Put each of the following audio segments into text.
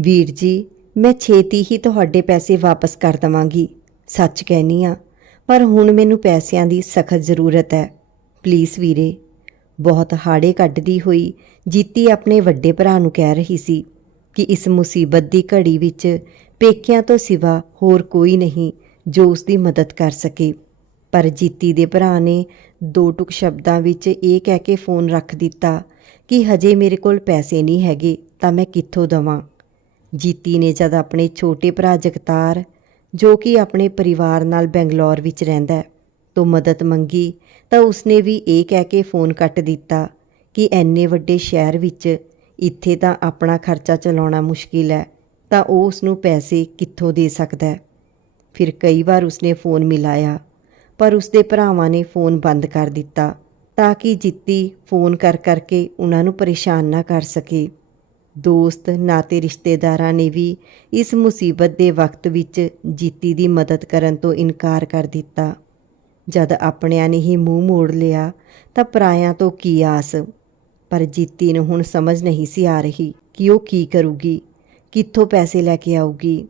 ਵੀਰ ਜੀ, ਮੈਂ ਛੇਤੀ ਹੀ ਤੁਹਾਡੇ ਪੈਸੇ ਵਾਪਸ ਕਰ ਦਵਾਂਗੀ। ਸੱਚ ਕਹਿਨੀ ਆ, ਪਰ ਹੁਣ ਮੈਨੂੰ ਪੈਸਿਆਂ ਦੀ ਸਖਤ ਜ਼ਰੂਰਤ ਹੈ। ਪਲੀਜ਼ ਵੀਰੇ, ਬਹੁਤ ਹਾੜੇ ਕੱਢਦੀ ਹੋਈ ਜੀਤੀ ਆਪਣੇ ਵੱਡੇ ਭਰਾ ਨੂੰ ਕਹਿ ਰਹੀ ਸੀ ਕਿ ਇਸ ਮੁਸੀਬਤ ਦੀ ਘੜੀ ਵਿੱਚ ਪੇਕਿਆਂ ਤੋਂ ਸਿਵਾ ਹੋਰ ਕੋਈ ਨਹੀਂ ਜੋ ਉਸ ਦੀ ਮਦਦ ਕਰ ਸਕੇ। ਪਰ ਜੀਤੀ ਦੇ ਭਰਾ ਨੇ ਦੋ ਟੁਕ ਸ਼ਬਦਾਂ ਵਿੱਚ ਇਹ ਕਹਿ ਕੇ ਫੋਨ ਰੱਖ ਦਿੱਤਾ ਕਿ ਹਜੇ ਮੇਰੇ ਕੋਲ ਪੈਸੇ ਨਹੀਂ ਹੈਗੇ ਤਾਂ ਮੈਂ ਕਿੱਥੋਂ ਦਵਾਂ। ਜੀਤੀ ਨੇ ਜਦ ਆਪਣੇ ਛੋਟੇ ਭਰਾ ਜਗਤਾਰ, ਜੋ ਕਿ ਆਪਣੇ ਪਰਿਵਾਰ ਨਾਲ ਬੈਂਗਲੌਰ ਵਿੱਚ ਰਹਿੰਦਾ ਹੈ, ਤੋਂ ਮਦਦ ਮੰਗੀ, ਤਾਂ ਉਸਨੇ ਵੀ ਇਹ ਕਹਿ ਕੇ ਫੋਨ ਕੱਟ ਦਿੱਤਾ ਕਿ ਐਨੇ ਵੱਡੇ ਸ਼ਹਿਰ ਵਿੱਚ ਇੱਥੇ ਤਾਂ ਆਪਣਾ ਖਰਚਾ ਚਲਾਉਣਾ ਮੁਸ਼ਕਿਲ ਹੈ, ਤਾਂ ਉਹ ਉਸ ਨੂੰ ਪੈਸੇ ਕਿੱਥੋਂ ਦੇ ਸਕਦਾ ਹੈ? ਫਿਰ ਕਈ ਵਾਰ ਉਸਨੇ ਫੋਨ ਮਿਲਾਇਆ, ਪਰ ਉਸਦੇ ਭਰਾਵਾਂ ਨੇ ਫੋਨ ਬੰਦ ਕਰ ਦਿੱਤਾ, ਤਾਂ ਕਿ ਜਿੱਤੀ ਫੋਨ ਕਰ ਕਰਕੇ ਉਹਨਾਂ ਨੂੰ ਪਰੇਸ਼ਾਨ ਨਾ ਕਰ ਸਕੇ। ਦੋਸਤ, ਨਾਤੇ ਰਿਸ਼ਤੇਦਾਰਾਂ ਨੇ ਵੀ ਇਸ ਮੁਸੀਬਤ ਦੇ ਵਕਤ ਵਿੱਚ ਜੀਤੀ ਦੀ ਮਦਦ ਕਰਨ ਤੋਂ ਇਨਕਾਰ ਕਰ ਦਿੱਤਾ। ਜਦ ਆਪਣਿਆਂ ਨੇ ਹੀ ਮੂੰਹ ਮੋੜ ਲਿਆ, ਤਾਂ ਪਰਾਇਆਂ ਤੋਂ ਕੀ ਆਸ? ਪਰ ਜੀਤੀ ਨੂੰ ਹੁਣ ਸਮਝ ਨਹੀਂ ਸੀ ਆ ਰਹੀ ਕਿ ਉਹ ਕੀ ਕਰੂਗੀ, ਕਿੱਥੋਂ ਪੈਸੇ ਲੈ ਕੇ ਆਊਗੀ।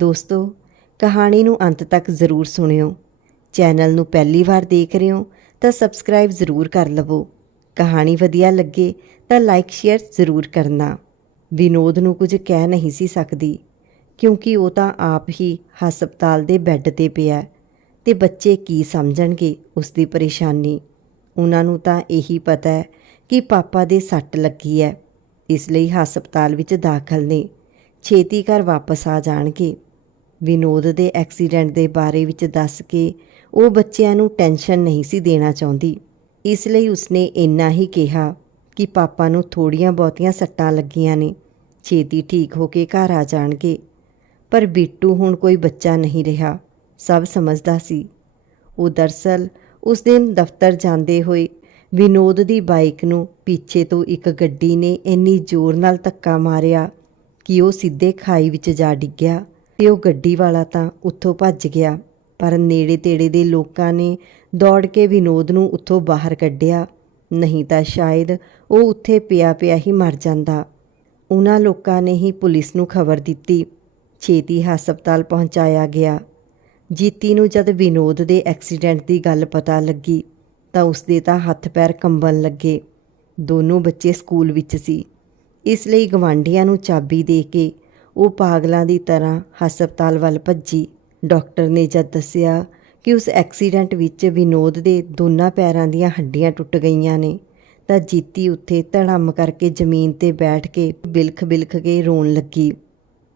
ਦੋਸਤੋ, ਕਹਾਣੀ ਨੂੰ ਅੰਤ ਤੱਕ ਜ਼ਰੂਰ ਸੁਣਿਓ। ਚੈਨਲ ਨੂੰ ਪਹਿਲੀ ਵਾਰ ਦੇਖ ਰਹੇ ਹੋ ਤਾਂ ਸਬਸਕ੍ਰਾਈਬ ਜ਼ਰੂਰ ਕਰ ਲਵੋ। ਕਹਾਣੀ ਵਧੀਆ ਲੱਗੇ ਤਾਂ ਲਾਈਕ, ਸ਼ੇਅਰ ਜ਼ਰੂਰ ਕਰਨਾ। ਵਿਨੋਦ ਨੂੰ ਕੁਝ ਕਹਿ ਨਹੀਂ ਸੀ ਸਕਦੀ, ਕਿਉਂਕਿ ਉਹ ਤਾਂ ਆਪ ਹੀ ਹਸਪਤਾਲ ਦੇ ਬੈੱਡ ਤੇ ਪਿਆ ਹੈ। ਤੇ ਬੱਚੇ ਕੀ ਸਮਝਣਗੇ ਉਸ ਦੀ ਪਰੇਸ਼ਾਨੀ? ਉਹਨਾਂ ਨੂੰ ਤਾਂ ਇਹੀ ਪਤਾ ਹੈ ਕਿ ਪਾਪਾ ਦੇ ਸੱਟ ਲੱਗੀ ਹੈ। ਇਸ ਲਈ ਹਸਪਤਾਲ ਵਿੱਚ ਦਾਖਲ ਨੇ। ਛੇਤੀ ਘਰ ਵਾਪਸ ਆ ਜਾਣਗੇ। ਵਿਨੋਦ ਦੇ ਐਕਸੀਡੈਂਟ ਦੇ ਬਾਰੇ ਵਿੱਚ ਦੱਸ ਕੇ ਉਹ ਬੱਚਿਆਂ ਨੂੰ ਟੈਨਸ਼ਨ ਨਹੀਂ ਸੀ ਦੇਣਾ ਚਾਹੁੰਦੀ। ਇਸ ਲਈ ਉਸਨੇ ਇੰਨਾ ਹੀ ਕਿਹਾ ਕਿ ਪਾਪਾ ਨੂੰ ਥੋੜੀਆਂ ਬਹੁਤੀਆਂ ਸੱਟਾਂ ਲੱਗੀਆਂ ਨੇ। ਛੇਤੀ ਠੀਕ ਹੋ ਕੇ ਘਰ ਆ ਜਾਣਗੇ। ਪਰ ਬੀਟੂ ਹੁਣ ਕੋਈ ਬੱਚਾ ਨਹੀਂ ਰਿਹਾ। ਸਭ ਸਮਝਦਾ ਸੀ। ਉਹ ਦਰਸਲ ਉਸ ਦਿਨ ਦਫ਼ਤਰ ਜਾਂਦੇ ਹੋਏ ਵਿਨੋਦ ਦੀ ਬਾਈਕ ਨੂੰ ਪਿੱਛੇ ਤੋਂ ਇੱਕ ਗੱਡੀ ਨੇ ਇੰਨੀ ਜ਼ੋਰ ਨਾਲ ਧੱਕਾ ਮਾਰਿਆ ਕਿ ਉਹ ਸਿੱਧੇ ਖਾਈ ਵਿੱਚ ਜਾ ਡਿੱਗਿਆ ਤੇ ਉਹ ਗੱਡੀ ਵਾਲਾ ਤਾਂ ਉੱਥੋਂ ਭੱਜ ਗਿਆ। ਪਰ ਨੇੜੇ ਤੇੜੇ ਦੇ ਲੋਕਾਂ ਨੇ ਦੌੜ ਕੇ ਵਿਨੋਦ ਨੂੰ ਉੱਥੋਂ ਬਾਹਰ ਕੱਢਿਆ। ਨਹੀਂ ਤਾਂ ਸ਼ਾਇਦ ਉਹ ਉੱਥੇ ਪਿਆ ਪਿਆ ਹੀ ਮਰ ਜਾਂਦਾ। ਉਹਨਾਂ ਲੋਕਾਂ ਨੇ ਹੀ ਪੁਲਿਸ ਨੂੰ ਖਬਰ ਦਿੱਤੀ। ਛੇਤੀ ਹਸਪਤਾਲ ਪਹੁੰਚਾਇਆ ਗਿਆ। ਜੀਤੀ ਨੂੰ ਜਦ ਵਿਨੋਦ ਦੇ ਐਕਸੀਡੈਂਟ ਦੀ ਗੱਲ ਪਤਾ ਲੱਗੀ, ਤਾਂ ਉਸਦੇ ਤਾਂ ਹੱਥ ਪੈਰ ਕੰਬਣ ਲੱਗੇ। ਦੋਨੋਂ ਬੱਚੇ ਸਕੂਲ ਵਿੱਚ ਸੀ। ਇਸ ਲਈ ਗਵਾਂਢੀਆਂ ਨੂੰ ਚਾਬੀ ਦੇ ਕੇ ਉਹ ਪਾਗਲਾਂ ਦੀ ਤਰ੍ਹਾਂ ਹਸਪਤਾਲ ਵੱਲ ਭੱਜੀ। ਡਾਕਟਰ ਨੇ ਜਦ ਦੱਸਿਆ ਕਿ ਉਸ ਐਕਸੀਡੈਂਟ ਵਿੱਚ ਵਿਨੋਦ ਦੇ ਦੋਨਾਂ ਪੈਰਾਂ ਦੀਆਂ ਹੱਡੀਆਂ ਟੁੱਟ ਗਈਆਂ ਨੇ। ਤਾਂ ਜੀਤੀ ਉੱਥੇ ਧੜਮ ਕਰਕੇ ਜ਼ਮੀਨ ਤੇ ਬੈਠ ਕੇ ਬਿਲਖ ਬਿਲਖ ਕੇ ਰੋਣ ਲੱਗੀ।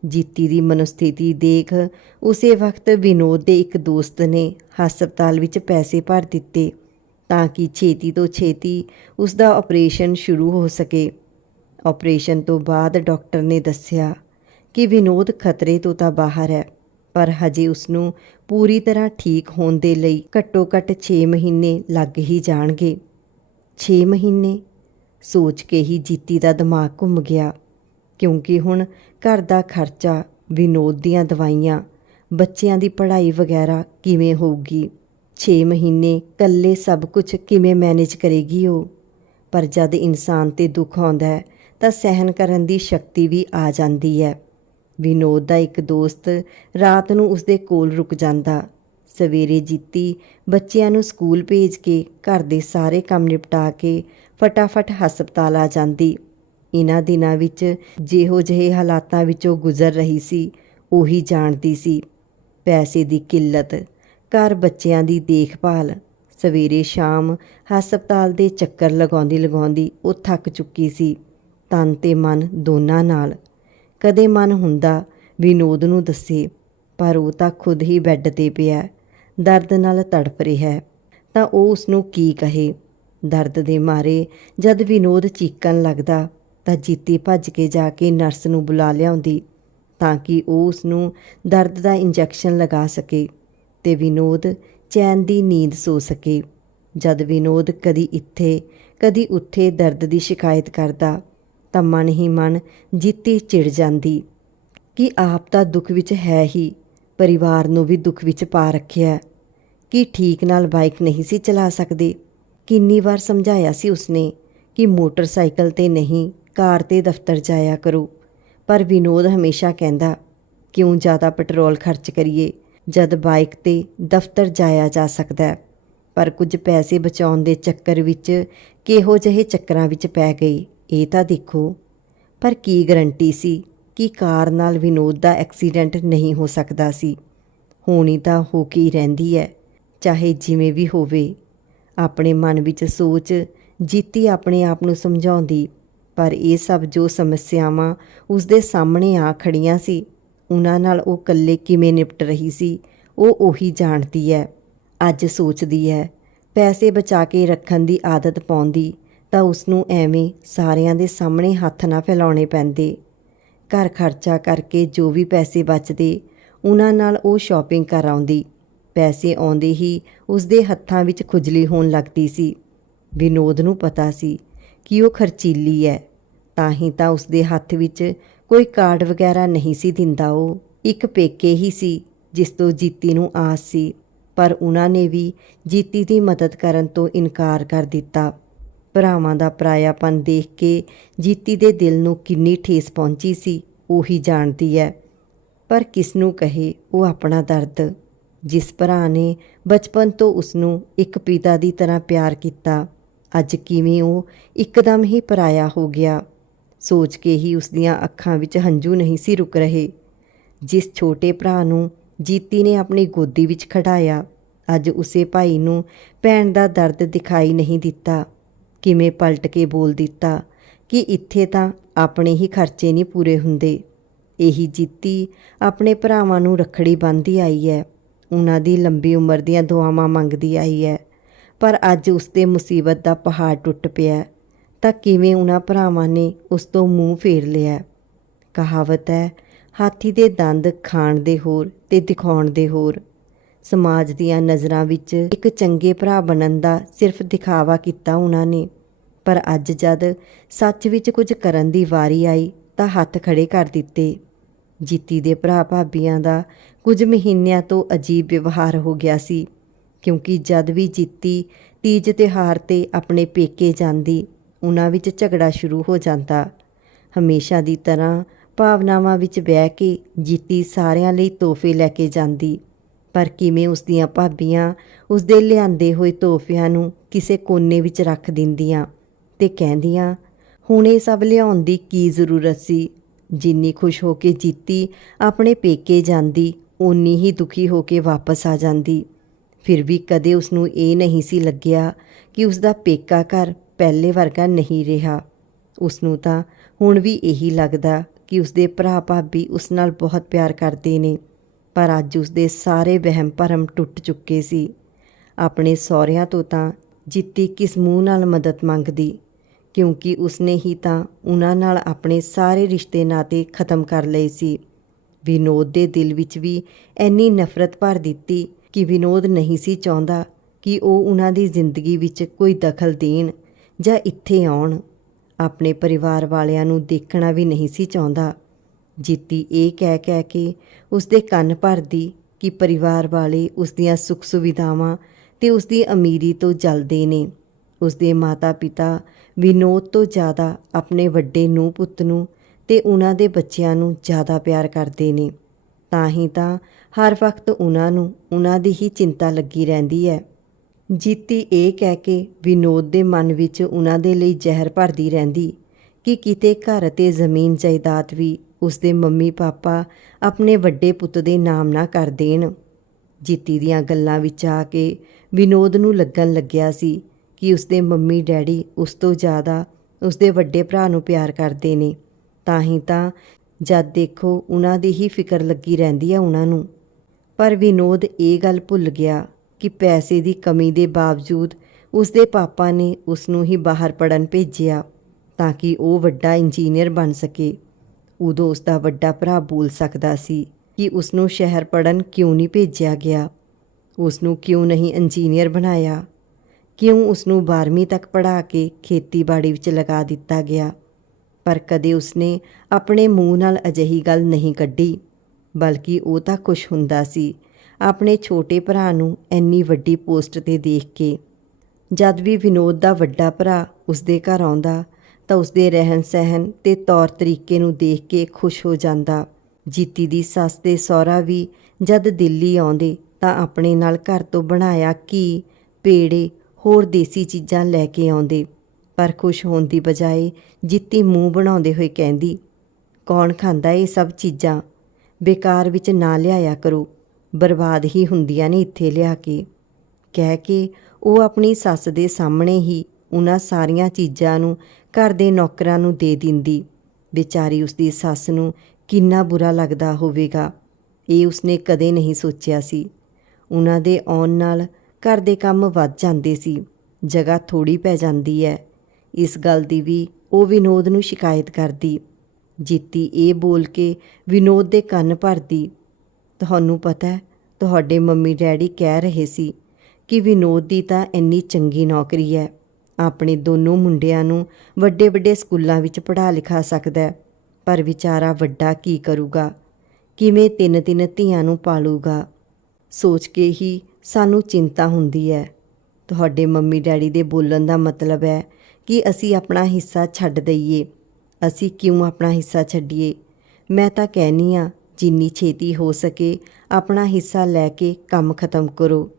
ਜੀਤੀ ਦੀ ਮਨੁਸਥਿਤੀ ਦੇਖ ਉਸੇ ਵਕਤ ਵਿਨੋਦ ਦੇ ਇੱਕ ਦੋਸਤ ਨੇ ਹਸਪਤਾਲ ਵਿੱਚ ਪੈਸੇ ਭਰ ਦਿੱਤੇ ਤਾਂ ਕਿ ਛੇਤੀ ਤੋਂ ਛੇਤੀ ਉਸ ਦਾ ਆਪਰੇਸ਼ਨ ਸ਼ੁਰੂ ਹੋ ਸਕੇ। ਆਪਰੇਸ਼ਨ ਤੋਂ ਬਾਅਦ ਡਾਕਟਰ ਨੇ ਦੱਸਿਆ ਕਿ ਵਿਨੋਦ ਖਤਰੇ ਤੋਂ ਤਾਂ ਬਾਹਰ ਹੈ, ਪਰ ਹਜੇ ਉਸ ਨੂੰ ਪੂਰੀ ਤਰ੍ਹਾਂ ਠੀਕ ਹੋਣ ਦੇ ਲਈ ਘੱਟੋ-ਘੱਟ 6 ਮਹੀਨੇ ਲੱਗ ਹੀ ਜਾਣਗੇ। 6 ਮਹੀਨੇ ਸੋਚ ਕੇ ਹੀ ਜੀਤੀ ਦਾ ਦਿਮਾਗ ਘੁੰਮ ਗਿਆ, ਕਿਉਂਕਿ ਹੁਣ ਘਰ ਦਾ ਖਰਚਾ, ਵਿਨੋਦ ਦੀਆਂ ਦਵਾਈਆਂ, ਬੱਚਿਆਂ ਦੀ ਪੜ੍ਹਾਈ ਵਗੈਰਾ ਕਿਵੇਂ ਹੋਊਗੀ? 6 ਮਹੀਨੇ ਇਕੱਲੇ ਸਭ ਕੁਝ ਕਿਵੇਂ ਮੈਨੇਜ ਕਰੇਗੀ ਉਹ? ਪਰ ਜਦ ਇਨਸਾਨ ਤੇ ਦੁੱਖ ਆਉਂਦਾ ਹੈ, ਤਾਂ ਸਹਿਨ ਕਰਨ ਦੀ ਸ਼ਕਤੀ ਵੀ ਆ ਜਾਂਦੀ ਹੈ। ਵਿਨੋਦ ਦਾ ਇੱਕ ਦੋਸਤ ਰਾਤ ਨੂੰ ਉਸਦੇ ਕੋਲ ਰੁਕ ਜਾਂਦਾ। ਸਵੇਰੇ ਜੀਤੀ। ਬੱਚਿਆਂ ਨੂੰ ਸਕੂਲ ਭੇਜ ਕੇ ਘਰ ਦੇ ਸਾਰੇ ਕੰਮ ਨਿਪਟਾ ਕੇ ਫਟਾਫਟ ਹਸਪਤਾਲ ਆ ਜਾਂਦੀ। ਇਹਨਾਂ ਦਿਨਾਂ ਵਿੱਚ ਜਿਹੋ ਜਿਹੇ ਹਾਲਾਤਾਂ ਵਿੱਚੋਂ ਗੁਜ਼ਰ ਰਹੀ ਸੀ, ਉਹੀ ਜਾਣਦੀ ਸੀ। ਪੈਸੇ ਦੀ ਕਿੱਲਤ, ਘਰ ਬੱਚਿਆਂ ਦੀ ਦੇਖਭਾਲ। ਸਵੇਰੇ ਸ਼ਾਮ ਹਸਪਤਾਲ ਦੇ ਚੱਕਰ ਲਗਾਉਂਦੀ ਲਗਾਉਂਦੀ ਉਹ ਥੱਕ ਚੁੱਕੀ ਸੀ। ਤਨ ਤੇ ਮਨ ਦੋਨਾਂ ਨਾਲ। ਕਦੇ ਮਨ ਹੁੰਦਾ, ਵਿਨੋਦ ਨੂੰ ਦੱਸੇ, ਪਰ ਉਹ ਤਾਂ ਖੁਦ ਹੀ ਬੈੱਡ ਤੇ ਪਿਆ। ਦਰਦ ਨਾਲ ਤੜਪ ਰਿਹਾ ਹੈ, ਤਾਂ ਉਹ ਉਸ ਨੂੰ ਕੀ ਕਹੇ? ਦਰਦ ਦੇ ਮਾਰੇ ਜਦ ਵਿਨੋਦ ਚੀਕਣ ਲੱਗਦਾ, ਤਾਂ ਜੀਤੀ ਭੱਜ ਕੇ ਜਾ ਕੇ ਨਰਸ ਨੂੰ ਬੁਲਾ ਲਿਆਉਂਦੀ, ਤਾਂ ਕਿ ਉਹ ਉਸ ਨੂੰ ਦਰਦ ਦਾ ਇੰਜੈਕਸ਼ਨ ਲਗਾ ਸਕੇ, ਤੇ ਵਿਨੋਦ ਚੈਨ ਦੀ ਨੀਂਦ ਸੋ ਸਕੇ। ਜਦ ਵਿਨੋਦ ਕਦੀ ਇੱਥੇ, ਕਦੀ ਉੱਥੇ ਦਰਦ ਦੀ ਸ਼ਿਕਾਇਤ ਕਰਦਾ, ਤਾਂ ਮਨ ਹੀ ਮਨ ਜੀਤੀ ਚਿੜ ਜਾਂਦੀ, ਕਿ ਆਪ ਤਾਂ ਦੁੱਖ ਵਿੱਚ ਹੈ ਹੀ। ਪਰਿਵਾਰ ਨੂੰ ਵੀ ਦੁੱਖ ਵਿੱਚ ਪਾ ਰੱਖਿਆ ਕਿ ਠੀਕ ਨਾਲ ਬਾਈਕ ਨਹੀਂ ਸੀ ਚਲਾ ਸਕਦੇ। ਕਿੰਨੀ ਵਾਰ ਸਮਝਾਇਆ ਸੀ ਉਸਨੇ ਕਿ ਮੋਟਰਸਾਈਕਲ ਤੇ ਨਹੀਂ, ਕਾਰ ਤੇ ਦਫ਼ਤਰ ਜਾਇਆ ਕਰੋ। ਪਰ ਵਿਨੋਦ ਹਮੇਸ਼ਾ ਕਹਿੰਦਾ, ਕਿਉਂ ਜ਼ਿਆਦਾ ਪੈਟਰੋਲ ਖਰਚ ਕਰੀਏ? ਜਦ ਬਾਈਕ ਤੇ ਦਫ਼ਤਰ ਜਾਇਆ ਜਾ ਸਕਦਾ ਪਰ ਕੁਝ ਪੈਸੇ ਬਚਾਉਣ ਦੇ ਚੱਕਰ ਵਿੱਚ ਕਿਹੋ ਜਿਹੇ ਚੱਕਰਾਂ ਵਿੱਚ ਪੈ ਗਈ ਇਹ ਤਾਂ ਦੇਖੋ। ਪਰ ਕੀ ਗਰੰਟੀ ਸੀ? ਕਿ ਕਾਰ ਨਾਲ ਵਿਨੋਦ ਦਾ ਐਕਸੀਡੈਂਟ ਨਹੀਂ ਹੋ ਸਕਦਾ ਸੀ। ਹੋਣੀ ਤਾਂ ਹੋ ਕੇ ਹੀ ਰਹਿੰਦੀ ਹੈ ਚਾਹੇ ਜਿਵੇਂ ਵੀ ਹੋਵੇ, ਆਪਣੇ ਮਨ ਵਿੱਚ ਸੋਚ ਜੀਤੀ ਆਪਣੇ ਆਪ ਨੂੰ ਸਮਝਾਉਂਦੀ, ਪਰ ਇਹ ਸਭ ਜੋ ਸਮੱਸਿਆਵਾਂ ਉਸ ਦੇ ਸਾਹਮਣੇ ਆ ਖੜੀਆਂ ਸੀ, ਉਹਨਾਂ ਨਾਲ ਉਹ ਇਕੱਲੇ ਕਿਵੇਂ ਨਿਪਟ ਰਹੀ ਸੀ, ਉਹ ਉਹੀ ਜਾਣਦੀ ਹੈ ਅੱਜ ਸੋਚਦੀ ਹੈ ਪੈਸੇ ਬਚਾ ਕੇ ਰੱਖਣ ਦੀ ਆਦਤ ਪਾਉਂਦੀ ਤਾਂ ਉਸ ਨੂੰ ਐਵੇਂ ਸਾਰਿਆਂ ਦੇ ਸਾਹਮਣੇ ਹੱਥ ਨਾ ਫੈਲਾਉਣੇ ਪੈਂਦੇ। ਘਰ ਖਰਚਾ ਕਰਕੇ ਜੋ ਵੀ ਪੈਸੇ ਬਚਦੇ, ਉਹਨਾਂ ਨਾਲ ਉਹ ਸ਼ਾਪਿੰਗ ਕਰ ਆਉਂਦੀ। ਪੈਸੇ ਆਉਂਦੇ ਹੀ ਉਸਦੇ ਹੱਥਾਂ ਵਿੱਚ ਖੁਜਲੀ ਹੋਣ ਲੱਗਦੀ ਸੀ। ਵਿਨੋਦ ਨੂੰ ਪਤਾ ਸੀ ਕਿ ਉਹ ਖਰਚੀਲੀ ਹੈ, ਤਾਂ ਹੀ ਤਾਂ ਉਸਦੇ ਹੱਥ ਵਿੱਚ ਕੋਈ ਕਾਰਡ ਵਗੈਰਾ ਨਹੀਂ ਸੀ ਦਿੰਦਾ। ਉਹ ਇੱਕ ਪੇਕੇ ਹੀ ਸੀ, ਜਿਸ ਤੋਂ ਜੀਤੀ ਨੂੰ ਆਸ ਸੀ, ਪਰ ਉਹਨਾਂ ਨੇ ਵੀ ਜੀਤੀ ਦੀ ਮਦਦ ਕਰਨ ਤੋਂ ਇਨਕਾਰ ਕਰ ਦਿੱਤਾ। ਭਰਾਵਾਂ ਦਾ ਪਰਾਇਆਪਨ ਦੇਖ ਕੇ ਜੀਤੀ ਦੇ ਦਿਲ ਨੂੰ ਕਿੰਨੀ ਠੇਸ ਪਹੁੰਚੀ ਸੀ, ਉਹੀ ਜਾਣਦੀ ਹੈ। ਪਰ ਕਿਸ ਨੂੰ ਕਹੇ ਉਹ ਆਪਣਾ ਦਰਦ। ਜਿਸ ਭਰਾ ਨੇ ਬਚਪਨ ਤੋਂ ਉਸ ਨੂੰ ਇੱਕ ਪਿਤਾ ਦੀ ਤਰ੍ਹਾਂ ਪਿਆਰ ਕੀਤਾ, ਅੱਜ ਕਿਵੇਂ ਉਹ ਇੱਕਦਮ ਹੀ ਪਰਾਇਆ ਹੋ ਗਿਆ। ਸੋਚ ਕੇ ਹੀ ਉਸ ਦੀਆਂ ਅੱਖਾਂ ਵਿੱਚ ਹੰਝੂ ਨਹੀਂ ਸੀ ਰੁਕ ਰਹੇ। ਜਿਸ ਛੋਟੇ ਭਰਾ ਨੂੰ ਜੀਤੀ ਨੇ ਆਪਣੀ ਗੋਦੀ ਵਿੱਚ ਖੜਾਇਆ, ਅੱਜ ਉਸੇ ਭਾਈ ਨੂੰ ਭੈਣ ਦਾ ਦਰਦ ਦਿਖਾਈ ਨਹੀਂ ਦਿੱਤਾ। ਕਿਵੇਂ ਪਲਟ ਕੇ ਬੋਲ ਦਿੱਤਾ ਕਿ ਇੱਥੇ ਤਾਂ ਆਪਣੇ ਹੀ ਖਰਚੇ ਨਹੀਂ ਪੂਰੇ ਹੁੰਦੇ। ਇਹੀ ਜੀਤੀ ਆਪਣੇ ਭਰਾਵਾਂ ਨੂੰ ਰੱਖੜੀ ਬੰਨ੍ਹਦੀ ਆਈ ਹੈ। ਉਹਨਾਂ ਦੀ ਲੰਬੀ ਉਮਰ ਦੀਆਂ ਦੁਆਵਾਂ ਮੰਗਦੀ ਆਈ ਹੈ। ਪਰ ਅੱਜ ਉਸ ਤੇ ਮੁਸੀਬਤ ਦਾ ਪਹਾੜ ਟੁੱਟ ਪਿਆ ਤਾਂ ਕਿਵੇਂ ਉਹਨਾਂ ਭਰਾਵਾਂ ਨੇ ਉਸ ਤੋਂ ਮੂੰਹ ਫੇਰ ਲਿਆ? ਕਹਾਵਤ ਹੈ, ਹਾਥੀ ਦੇ ਦੰਦ ਖਾਣ ਦੇ ਹੋਰ ਤੇ ਦਿਖਾਉਣ ਦੇ ਹੋਰ। ਸਮਾਜ ਦੀਆਂ ਨਜ਼ਰਾਂ ਵਿੱਚ ਇੱਕ ਚੰਗੇ ਭਰਾ ਬਣਨ ਦਾ ਸਿਰਫ ਦਿਖਾਵਾ ਕੀਤਾ ਉਹਨਾਂ ਨੇ। ਪਰ ਅੱਜ ਜਦ ਸੱਚ ਵਿੱਚ ਕੁਝ ਕਰਨ ਦੀ ਵਾਰੀ ਆਈ ਤਾਂ ਹੱਥ ਖੜੇ ਕਰ ਦਿੱਤੇ। ਜੀਤੀ ਦੇ ਭਰਾ ਭਾਬੀਆਂ ਦਾ ਕੁਝ ਮਹੀਨਿਆਂ ਤੋਂ ਅਜੀਬ ਵਿਵਹਾਰ ਹੋ ਗਿਆ ਸੀ, ਕਿਉਂਕਿ ਜਦ ਵੀ ਜੀਤੀ ਤੀਜ ਤਿਉਹਾਰ ਤੇ ਆਪਣੇ ਪੇਕੇ ਜਾਂਦੀ, ਉਹਨਾਂ ਵਿੱਚ ਝਗੜਾ ਸ਼ੁਰੂ ਹੋ ਜਾਂਦਾ। ਹਮੇਸ਼ਾ ਦੀ ਤਰ੍ਹਾਂ ਭਾਵਨਾਵਾਂ ਵਿੱਚ ਬਹਿ ਕੇ ਜੀਤੀ ਸਾਰਿਆਂ ਲਈ ਤੋਹਫੇ ਲੈ ਕੇ ਜਾਂਦੀ। ਪਰ ਕਿਵੇਂ ਉਸ ਦੀਆਂ ਭਾਬੀਆਂ ਉਸ ਦੇ ਲਿਆਂਦੇ ਹੋਏ ਤੋਹਫਿਆਂ ਨੂੰ ਕਿਸੇ ਕੋਨੇ ਵਿੱਚ ਰੱਖ ਦਿੰਦੀਆਂ ਤੇ ਕਹਿੰਦੀਆਂ, ਹੁਣ ਇਹ ਸਭ ਲਿਆਉਣ ਦੀ ਕੀ ਜ਼ਰੂਰਤ ਸੀ? ਜਿੰਨੀ ਖੁਸ਼ ਹੋ ਕੇ ਜੀਤੀ, ਆਪਣੇ ਪੇਕੇ ਜਾਂਦੀ ਉਨੀ ਹੀ ਦੁਖੀ ਹੋ ਕੇ ਵਾਪਸ ਆ ਜਾਂਦੀ। ਫਿਰ ਵੀ ਕਦੇ ਉਸ ਨੂੰ ਇਹ ਨਹੀਂ ਸੀ ਲੱਗਿਆ ਕਿ ਉਸ ਦਾ ਪੇਕਾ ਘਰ ਪਹਿਲੇ ਵਰਗਾ ਨਹੀਂ ਰਿਹਾ। ਉਸ ਨੂੰ ਤਾਂ ਹੁਣ ਵੀ ਇਹੀ ਲੱਗਦਾ ਕਿ ਉਸ ਦੇ ਭਰਾ ਭਾਬੀ ਉਸ ਨਾਲ ਬਹੁਤ ਪਿਆਰ ਕਰਦੇ ਨੇ। ਪਰ ਅੱਜ ਉਸ ਦੇ ਸਾਰੇ ਵਹਿਮ ਭਰਮ ਟੁੱਟ ਚੁੱਕੇ ਸੀ। ਆਪਣੇ ਸਹੁਰਿਆਂ ਤੋਂ ਤਾਂ ਜਿੱਤੀ ਕਿਸ ਮੂੰਹ ਨਾਲ ਮਦਦ ਮੰਗਦੀ, ਕਿਉਂਕਿ ਉਸਨੇ ਹੀ ਤਾਂ ਉਹਨਾਂ ਨਾਲ ਆਪਣੇ ਸਾਰੇ ਰਿਸ਼ਤੇ ਨਾਤੇ ਖਤਮ ਕਰ ਲਏ ਸੀ। ਵਿਨੋਦ ਦੇ ਦਿਲ ਵਿੱਚ ਵੀ ਐਨੀ ਨਫ਼ਰਤ ਭਰ ਦਿੱਤੀ ਕਿ ਵਿਨੋਦ ਨਹੀਂ ਸੀ ਚਾਹੁੰਦਾ ਕਿ ਉਹ ਉਹਨਾਂ ਦੀ ਜ਼ਿੰਦਗੀ ਵਿੱਚ ਕੋਈ ਦਖਲ ਦੇਣ ਜਾਂ ਇੱਥੇ ਆਉਣ। ਆਪਣੇ ਪਰਿਵਾਰ ਵਾਲਿਆਂ ਨੂੰ ਦੇਖਣਾ ਵੀ ਨਹੀਂ ਸੀ ਚਾਹੁੰਦਾ। ਜੀਤੀ ਇਹ ਕਹਿ ਕਹਿ ਕੇ ਉਸਦੇ ਕੰਨ ਭਰਦੀ ਕਿ ਪਰਿਵਾਰ ਵਾਲੇ ਉਸ ਦੀਆਂ ਸੁੱਖ ਸੁਵਿਧਾਵਾਂ ਤੇ ਉਸ ਦੀ ਅਮੀਰੀ ਤੋਂ ਜਲਦੇ ਨੇ। ਉਸ ਦੇ ਮਾਤਾ-ਪਿਤਾ ਵਿਨੋਦ ਤੋਂ ਜ਼ਿਆਦਾ ਆਪਣੇ ਵੱਡੇ ਨੂੰ ਪੁੱਤ ਨੂੰ ਤੇ ਉਹਨਾਂ ਦੇ ਬੱਚਿਆਂ ਨੂੰ ਜ਼ਿਆਦਾ ਪਿਆਰ ਕਰਦੇ ਨੇ। ਤਾਂ ਹੀ ਤਾਂ ਹਰ ਵਕਤ ਉਹਨਾਂ ਨੂੰ ਉਹਨਾਂ ਦੀ ਹੀ ਚਿੰਤਾ ਲੱਗੀ ਰਹਿੰਦੀ ਹੈ। ਜੀਤੀ ਇਹ ਕਹਿ ਕੇ ਵਿਨੋਦ ਦੇ ਮਨ ਵਿੱਚ ਉਹਨਾਂ ਦੇ ਲਈ ਜ਼ਹਿਰ ਭਰਦੀ ਰਹਿੰਦੀ ਕਿ ਕਿਤੇ ਘਰ ਤੇ ਜ਼ਮੀਨ ਜਾਇਦਾਦ ਵੀ ਉਸ ਦੇ ਮੰਮੀ ਪਾਪਾ ਆਪਣੇ ਵੱਡੇ ਪੁੱਤ ਦੇ ਨਾਮ ਨਾ ਕਰ ਦੇਣ। ਜੀਤੀ ਦੀਆਂ ਗੱਲਾਂ ਵਿੱਚ ਆ ਕੇ ਵਿਨੋਦ ਨੂੰ ਲੱਗਣ ਲੱਗਿਆ ਸੀ ਕਿ ਉਸ ਦੇ ਮੰਮੀ ਡੈਡੀ ਉਸ ਤੋਂ ਜ਼ਿਆਦਾ ਉਸ ਦੇ ਵੱਡੇ ਭਰਾ ਨੂੰ ਪਿਆਰ ਕਰਦੇ ਨੇ। ਤਾਂ ਹੀ ਤਾਂ ਜਦ ਦੇਖੋ ਉਹਨਾਂ ਦੀ ਹੀ ਫਿਕਰ ਲੱਗੀ ਰਹਿੰਦੀ ਹੈ ਉਹਨਾਂ ਨੂੰ। ਪਰ ਵਿਨੋਦ ਇਹ ਗੱਲ ਭੁੱਲ ਗਿਆ ਕਿ ਪੈਸੇ ਦੀ ਕਮੀ ਦੇ ਬਾਵਜੂਦ ਉਸ ਦੇ ਪਾਪਾ ਨੇ ਉਸ ਨੂੰ ਹੀ ਬਾਹਰ ਪੜਨ ਭੇਜਿਆ ਤਾਂ ਕਿ ਉਹ ਵੱਡਾ ਇੰਜੀਨੀਅਰ ਬਣ ਸਕੇ। ਉਦੋਂ ਉਸ ਦਾ ਵੱਡਾ ਭਰਾ ਬੋਲ ਸਕਦਾ ਸੀ ਕਿ ਉਸ ਨੂੰ ਸ਼ਹਿਰ ਪੜਨ ਕਿਉਂ ਨਹੀਂ ਭੇਜਿਆ ਗਿਆ? ਉਸ ਨੂੰ ਕਿਉਂ ਨਹੀਂ ਇੰਜੀਨੀਅਰ ਬਣਾਇਆ? ਕਿਉਂ ਉਸ ਨੂੰ 12ਵੀਂ ਤੱਕ ਪੜ੍ਹਾ ਕੇ ਖੇਤੀਬਾੜੀ ਵਿੱਚ ਲਗਾ ਦਿੱਤਾ ਗਿਆ? ਪਰ ਕਦੇ ਉਸਨੇ ਆਪਣੇ ਮੂੰਹ ਨਾਲ ਅਜਿਹੀ ਗੱਲ ਨਹੀਂ ਕੱਢੀ, ਬਲਕਿ ਉਹ ਤਾਂ ਖੁਸ਼ ਹੁੰਦਾ ਸੀ, ਆਪਣੇ ਛੋਟੇ ਭਰਾ ਨੂੰ ਇੰਨੀ ਵੱਡੀ ਪੋਸਟ ਤੇ ਦੇਖ ਕੇ। ਜਦ ਵੀ ਵਿਨੋਦ ਦਾ ਵੱਡਾ ਭਰਾ ਉਸਦੇ ਘਰ ਆਉਂਦਾ ਤਾਂ ਉਸਦੇ ਰਹਿਣ ਸਹਿਣ ਤੇ ਤੌਰ ਤਰੀਕੇ ਨੂੰ ਦੇਖ ਕੇ ਖੁਸ਼ ਹੋ ਜਾਂਦਾ। ਜੀਤੀ ਦੀ ਸੱਸ ਤੇ ਸਹੁਰਾ ਵੀ ਜਦ ਦਿੱਲੀ ਆਉਂਦੇ ਤਾਂ ਆਪਣੇ ਨਾਲ ਘਰ ਤੋਂ ਬਣਾਇਆ ਘੀ, ਪੇੜੇ, ਹੋਰ ਦੇਸੀ ਚੀਜ਼ਾਂ ਲੈ ਕੇ ਆਉਂਦੇ। ਪਰ ਖੁਸ਼ ਹੋਣ ਦੀ ਬਜਾਏ ਜੀਤੀ ਮੂੰਹ ਬਣਾਉਂਦੇ ਹੋਏ ਕਹਿੰਦੀ, ਕੌਣ ਖਾਂਦਾ ਇਹ ਸਭ ਚੀਜ਼ਾਂ? ਬੇਕਾਰ ਵਿੱਚ ਨਾ ਲਿਆਇਆ ਕਰੋ। ਬਰਬਾਦ ਹੀ ਹੁੰਦੀਆਂ ਨੇ ਇੱਥੇ ਲਿਆ ਕੇ। ਕਹਿ ਕੇ ਉਹ ਆਪਣੀ ਸੱਸ ਦੇ ਸਾਹਮਣੇ ਹੀ ਉਹਨਾਂ ਸਾਰੀਆਂ ਚੀਜ਼ਾਂ ਨੂੰ ਘਰ ਦੇ ਨੌਕਰਾਂ ਨੂੰ ਦੇ ਦਿੰਦੀ। ਵਿਚਾਰੀ ਉਸਦੀ ਸੱਸ ਨੂੰ ਕਿੰਨਾ ਬੁਰਾ ਲੱਗਦਾ ਹੋਵੇਗਾ, ਇਹ ਉਸਨੇ ਕਦੇ ਨਹੀਂ ਸੋਚਿਆ ਸੀ। ਉਹਨਾਂ ਦੇ ਆਉਣ ਨਾਲ ਘਰ ਦੇ ਕੰਮ ਵੱਧ ਜਾਂਦੇ ਸੀ, ਜਗ੍ਹਾ ਥੋੜੀ ਪੈ ਜਾਂਦੀ ਹੈ। ਇਸ ਗੱਲ ਦੀ ਵੀ ਉਹ ਵਿਨੋਦ ਨੂੰ ਸ਼ਿਕਾਇਤ ਕਰਦੀ। ਜੀਤੀ ਇਹ ਬੋਲ ਕੇ ਵਿਨੋਦ ਦੇ ਕੰਨ ਭਰਦੀ, ਤੁਹਾਨੂੰ ਪਤਾ ਹੈ, ਤੁਹਾਡੇ ਮੰਮੀ ਡੈਡੀ ਕਹਿ ਰਹੇ ਸੀ ਕਿ ਵਿਨੋਦ ਦੀ ਤਾਂ ਇੰਨੀ ਚੰਗੀ ਨੌਕਰੀ ਹੈ। ਆਪਣੇ ਦੋਨੋਂ ਮੁੰਡਿਆਂ ਨੂੰ ਵੱਡੇ ਵੱਡੇ ਸਕੂਲਾਂ ਵਿੱਚ ਪੜ੍ਹਾ ਲਿਖਾ ਸਕਦਾ ਹੈ। ਪਰ ਵਿਚਾਰਾ ਵੱਡਾ ਕੀ ਕਰੂਗਾ? ਕਿਵੇਂ ਤਿੰਨ ਤਿੰਨ ਧੀਆਂ ਨੂੰ ਪਾਲੂਗਾ? ਸੋਚ ਕੇ ਹੀ ਸਾਨੂੰ ਚਿੰਤਾ ਹੁੰਦੀ ਹੈ। ਤੁਹਾਡੇ ਮੰਮੀ ਡੈਡੀ ਦੇ ਬੋਲਣ ਦਾ ਮਤਲਬ ਹੈ ਕਿ ਅਸੀਂ ਆਪਣਾ ਹਿੱਸਾ ਛੱਡ ਦਈਏ। ਅਸੀਂ ਕਿਉਂ ਆਪਣਾ ਹਿੱਸਾ ਛੱਡੀਏ? ਮੈਂ ਤਾਂ ਕਹਿਨੀ ਆ ਜਿੰਨੀ ਛੇਤੀ ਹੋ ਸਕੇ ਆਪਣਾ ਹਿੱਸਾ ਲੈ ਕੇ ਕੰਮ ਖਤਮ ਕਰੋ।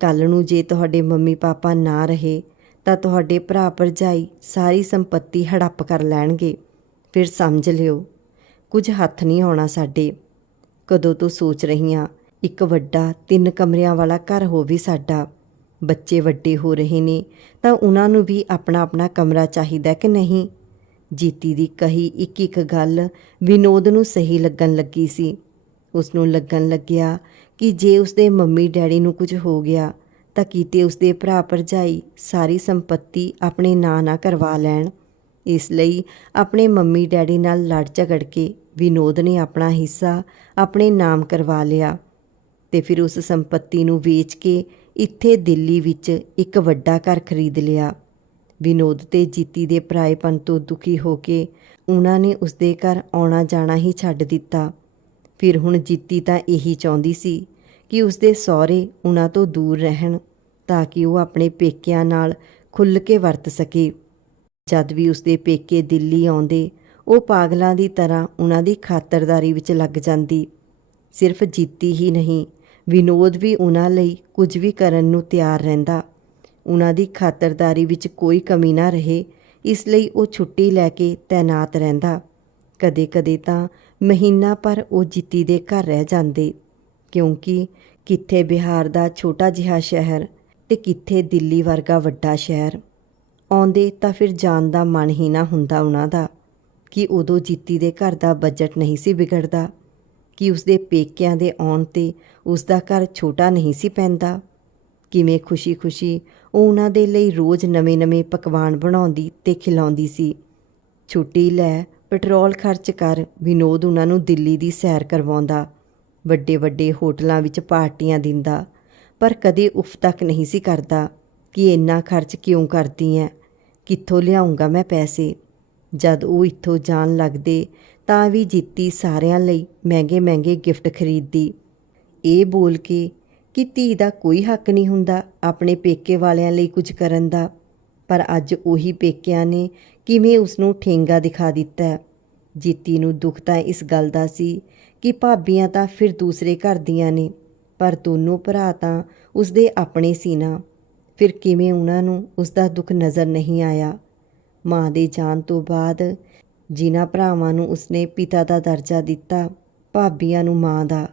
ਕੱਲ ਨੂੰ ਜੇ ਤੁਹਾਡੇ ਮੰਮੀ ਪਾਪਾ ਨਾ ਰਹੇ ਤਾਂ ਤੁਹਾਡੇ ਭਰਾ ਭਰਜਾਈ ਸਾਰੀ ਸੰਪਤੀ ਹੜੱਪ ਕਰ ਲੈਣਗੇ। ਫਿਰ ਸਮਝ ਲਿਓ, ਕੁਝ ਹੱਥ ਨਹੀਂ ਆਉਣਾ ਸਾਡੇ। ਕਦੋਂ ਤੋਂ ਸੋਚ ਰਹੀ ਹਾਂ ਇੱਕ ਵੱਡਾ ਤਿੰਨ ਕਮਰਿਆਂ ਵਾਲਾ ਘਰ ਹੋਵੇ ਸਾਡਾ। ਬੱਚੇ ਵੱਡੇ ਹੋ ਰਹੇ ਨੇ, ਤਾਂ ਉਹਨਾਂ ਨੂੰ ਵੀ ਆਪਣਾ ਆਪਣਾ ਕਮਰਾ ਚਾਹੀਦਾ ਕਿ ਨਹੀਂ? ਜੀਤੀ ਦੀ ਕਹੀ ਇੱਕ ਇੱਕ ਗੱਲ ਵਿਨੋਦ ਨੂੰ ਸਹੀ ਲੱਗਣ ਲੱਗੀ ਸੀ। ਉਸ ਨੂੰ ਲੱਗਣ ਲੱਗਿਆ ਕਿ ਜੇ ਉਸਦੇ ਮੰਮੀ ਡੈਡੀ ਨੂੰ ਕੁਝ ਹੋ ਗਿਆ ਤਾਂ ਕੀਤੇ ਉਸਦੇ ਭਰਾ ਭਰਜਾਈ ਸਾਰੀ ਸੰਪਤੀ ਆਪਣੇ ਨਾਂ ਨਾ ਕਰਵਾ ਲੈਣ। ਇਸ ਲਈ ਆਪਣੇ ਮੰਮੀ ਡੈਡੀ ਨਾਲ ਲੜ ਝਗੜ ਕੇ ਵਿਨੋਦ ਨੇ ਆਪਣਾ ਹਿੱਸਾ ਆਪਣੇ ਨਾਮ ਕਰਵਾ ਲਿਆ ਤੇ ਫਿਰ ਉਸ ਸੰਪਤੀ ਨੂੰ ਵੇਚ ਕੇ ਇੱਥੇ ਦਿੱਲੀ ਵਿੱਚ ਇੱਕ ਵੱਡਾ ਘਰ ਖਰੀਦ ਲਿਆ। ਵਿਨੋਦ ਤੇ ਜੀਤੀ ਦੇ ਪਰਾਏਪਨ ਤੋਂ ਦੁਖੀ ਹੋ ਕੇ ਉਹਨਾਂ ਨੇ ਉਸਦੇ ਘਰ ਆਉਣਾ ਜਾਣਾ ਹੀ ਛੱਡ ਦਿੱਤਾ। ਫਿਰ ਹੁਣ ਜੀਤੀ ਤਾਂ ਇਹੀ ਚਾਹੁੰਦੀ ਸੀ ਕਿ ਉਸਦੇ ਸਹੁਰੇ ਉਹਨਾਂ ਤੋਂ ਦੂਰ ਰਹਿਣ ਤਾਂ ਕਿ ਉਹ ਆਪਣੇ ਪੇਕਿਆਂ ਨਾਲ ਖੁੱਲ੍ਹ ਕੇ ਵਰਤ ਸਕੇ। ਜਦ ਵੀ ਉਸਦੇ ਪੇਕੇ ਦਿੱਲੀ ਆਉਂਦੇ, ਉਹ ਪਾਗਲਾਂ ਦੀ ਤਰ੍ਹਾਂ ਉਹਨਾਂ ਦੀ ਖਾਤਰਦਾਰੀ ਵਿੱਚ ਲੱਗ ਜਾਂਦੀ। ਸਿਰਫ ਜੀਤੀ ਹੀ ਨਹੀਂ, ਵਿਨੋਦ ਵੀ ਉਹਨਾਂ ਲਈ ਕੁਝ ਵੀ ਕਰਨ ਨੂੰ ਤਿਆਰ ਰਹਿੰਦਾ। ਉਹਨਾਂ ਦੀ ਖਾਤਰਦਾਰੀ ਵਿੱਚ ਕੋਈ ਕਮੀ ਨਾ ਰਹੇ, ਇਸ ਲਈ ਉਹ ਛੁੱਟੀ ਲੈ ਕੇ ਤੈਨਾਤ ਰਹਿੰਦਾ। ਕਦੇ-ਕਦੇ ਤਾਂ ਮਹੀਨਾ ਪਰ ਉਹ ਜੀਤੀ ਦੇ ਘਰ ਰਹਿ ਜਾਂਦੇ। ਕਿਉਂਕਿ ਕਿੱਥੇ ਬਿਹਾਰ ਦਾ ਛੋਟਾ ਜਿਹਾ ਸ਼ਹਿਰ ਤੇ ਕਿੱਥੇ ਦਿੱਲੀ ਵਰਗਾ ਵੱਡਾ ਸ਼ਹਿਰ, ਆਉਂਦੇ ਤਾਂ ਫਿਰ ਜਾਣ ਦਾ ਮਨ ਹੀ ਨਾ ਹੁੰਦਾ ਉਹਨਾਂ ਦਾ, ਕਿ ਉਦੋਂ ਜੀਤੀ ਦੇ ਘਰ ਦਾ ਬਜਟ ਨਹੀਂ ਸੀ ਵਿਗੜਦਾ, ਕਿ ਉਸਦੇ ਪੇਕਿਆਂ ਦੇ ਆਉਣ ਤੇ ਉਸਦਾ ਘਰ ਛੋਟਾ ਨਹੀਂ ਸੀ ਪੈਂਦਾ। ਕਿਵੇਂ ਖੁਸ਼ੀ-ਖੁਸ਼ੀ ਉਹ ਉਹਨਾਂ ਦੇ ਲਈ ਰੋਜ਼ ਨਵੇਂ-ਨਵੇਂ ਪਕਵਾਨ ਬਣਾਉਂਦੀ ਤੇ ਖਿਲਾਉਂਦੀ ਸੀ। ਛੁੱਟੀ ਲੈ, ਪੈਟਰੋਲ ਖਰਚ ਕਰ, ਵਿਨੋਦ ਉਹਨਾਂ ਨੂੰ ਦਿੱਲੀ ਦੀ ਸੈਰ ਕਰਵਾਉਂਦਾ। ਵੱਡੇ-ਵੱਡੇ ਹੋਟਲਾਂ ਵਿੱਚ ਪਾਰਟੀਆਂ ਦਿੰਦਾ, ਪਰ ਕਦੇ ਉਫ ਤੱਕ ਨਹੀਂ ਸੀ ਕਰਦਾ ਕਿ ਇੰਨਾ ਖਰਚ ਕਿਉਂ ਕਰਦੀ ਐ, ਕਿੱਥੋਂ ਲਿਆਉਂਗਾ ਮੈਂ ਪੈਸੇ। ਜਦ ਉਹ ਇੱਥੋਂ ਜਾਣ ਲੱਗਦੇ ਤਾਂ ਵੀ ਜੀਤੀ ਸਾਰਿਆਂ ਲਈ ਮਹਿੰਗੇ-ਮਹਿੰਗੇ ਗਿਫਟ ਖਰੀਦਦੀ। ਇਹ ਬੋਲ ਕੇ ਕਿ ਧੀ ਦਾ ਕੋਈ ਹੱਕ ਨਹੀਂ ਹੁੰਦਾ ਆਪਣੇ ਪੇਕੇ ਵਾਲਿਆਂ ਲਈ ਕੁਝ ਕਰਨ ਦਾ, ਪਰ ਅੱਜ ਉਹੀ ਪੇਕਿਆਂ ਨੇ ਕਿਵੇਂ ਉਸ ਨੂੰ ਠੇਂਗਾ ਦਿਖਾ ਦਿੱਤਾ। ਜੀਤੀ ਨੂੰ ਦੁੱਖ ਤਾਂ ਇਸ ਗੱਲ ਦਾ ਸੀ ਕਿ ਭਾਬੀਆਂ ਤਾਂ ਫਿਰ ਦੂਸਰੇ ਘਰ ਦੀਆਂ ਨੇ, ਪਰ ਦੋਨੋਂ ਭਰਾ ਤਾਂ ਉਸਦੇ ਆਪਣੇ ਸੀ ਨਾ। ਫਿਰ ਕਿਵੇਂ ਉਹਨਾਂ ਨੂੰ ਉਸ ਦਾ ਦੁੱਖ ਨਜ਼ਰ ਨਹੀਂ ਆਇਆ? ਮਾਂ ਦੇ ਜਾਣ ਤੋਂ ਬਾਅਦ ਜਿਨ੍ਹਾਂ ਭਰਾਵਾਂ ਨੂੰ ਉਸਨੇ ਪਿਤਾ ਦਾ ਦਰਜਾ ਦਿੱਤਾ, ਭਾਬੀਆਂ ਨੂੰ ਮਾਂ ਦਾ,